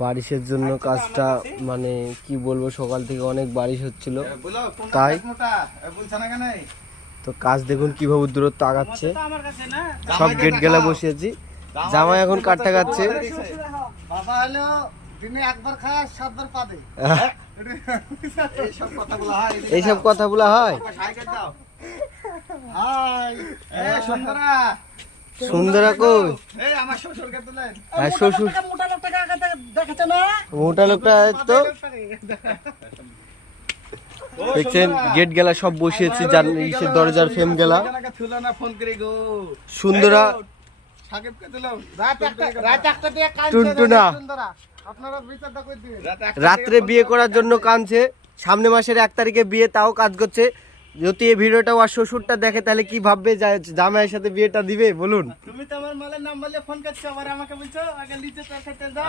বারিশের জন্য কাজটা মানে কি বলবো, সকাল থেকে অনেক বারিশ হচ্ছিল, তাই তো কাজ দেখুন কিভাবে দূরত্ব আগাচ্ছে। সব গেট গেলা বসিয়েছি, জামাই এখন কাঠটা কাটছে। বাবা হলো দিনে একবার খায় 7 বার পাবে। এইসব কথা বলা হয়। সুন্দরা কই? হ্যাঁ শ্বশুর, মোটা লোকটা তো দেখছেন। গেট গেলা সব বসিয়েছি, দরজার ফ্রেম গেলা। সুন্দরা টুনটুনা রাত্রে বিয়ে করার জন্য কাঁদছে, সামনে মাসের 1 তারিখে বিয়ে, তাও কাজ করছে। যদি এই ভিডিওটা ওর শ্বশুরটা দেখে তাহলে কি ভাববে, জামাইয়ের সাথে বিয়েটা দিবে বলুন। তুমি তো আমার মালের নাম বলে ফোন করছো, আবার আমাকে বলছো আগে লিচে তরকারি তেল দাও।